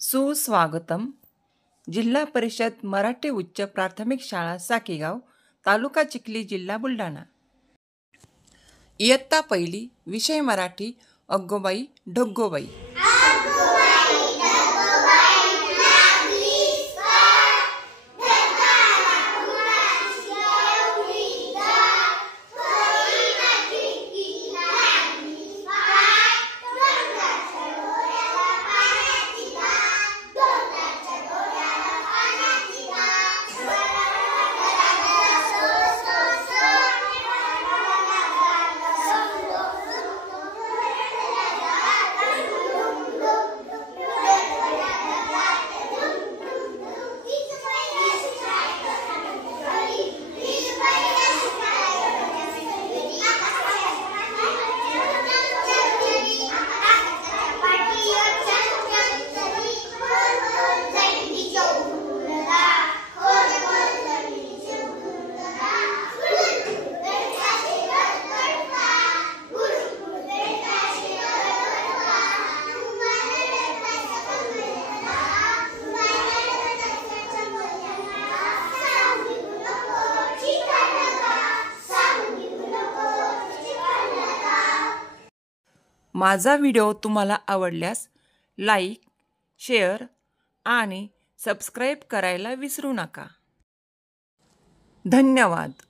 सुस्वागतम. जिल्हा परिषद मराठी उच्च प्राथमिक शाळा साकीगाव, तालुका चिखली, जिल्हा बुलढाणा. इयत्ता पहिली, विषय मराठी. अग्गोबाई ढग्गोबाई. माझा व्हिडिओ तुम्हाला आवडल्यास लाईक, शेअर आणि सबस्क्राईब करायला विसरू नका. धन्यवाद.